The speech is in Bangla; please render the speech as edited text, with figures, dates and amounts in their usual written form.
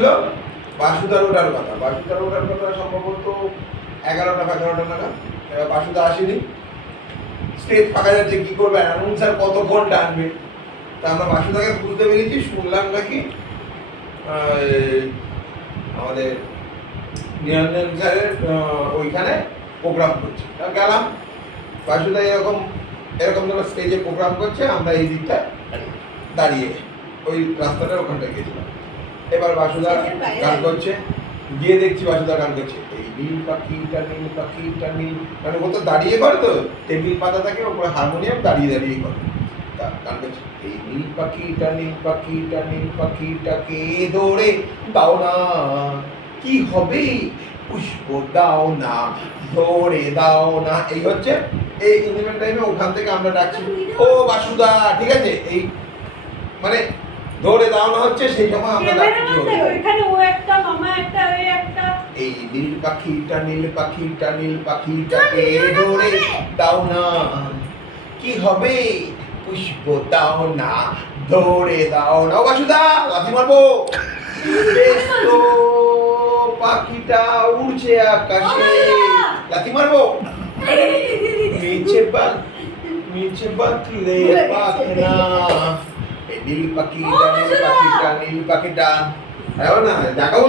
ছিল বাসুদার ওঠার কথা, সম্ভবত 11টা নাগাদ। এবার বাসুদা আসেনি, স্টেজ ফাঁকা যাচ্ছে, কি করবে অ্যানাউন্সার কতক্ষণ টানবে। তা আমরা বাসুদাকে বুঝতে পেরেছি, শুনলাম নাকি আমাদের নিরঞ্জন স্যারের ওইখানে প্রোগ্রাম করছে। গেলাম, বাসুদা এরকম ধরো স্টেজে প্রোগ্রাম করছে, আমরা এই দিকটা দাঁড়িয়ে ওই রাস্তাটার ওখানটায় গেছিলাম। এবার বাসুদা গান করছে, গিয়ে দেখছি বাসুদা গান করছে, এই নীল পাখিটা নীল পাখিটা নীল, মানে ও তো দাঁড়িয়ে করে, তো টেবিল পাতা থাকে, ওপরে হারমোনিয়াম দাঁড়িয়ে করে গান করছে, এই নীল পাখিটাকে ধরে দাও না, কি হবে পুষ্প দাও না, ধরে দাও না। এই হচ্ছে এই ইন্ডিপেন্ডেন্ট টাইমে ওখান থেকে আমরা ডাকছি, ও বাসুদা, ঠিক আছে, এই মানে ধরে দাও না হচ্ছে, সেই সময় আমরা ডাকছি ওইখানে ও একটা মামা একটা ওই একটা, এই নীল পাখিটাকে ধরে দাও না, কি হবে পুষ্প দাও না, ধরে দাও না। ও বাসুদা, লাথি মারবো। বেশ তো পাখিটা উড়ছে আকাশে, লাথি মারবো। নিচে বাঁধলে পাখনা, নীল পাখিটা, এখন না জাগাও।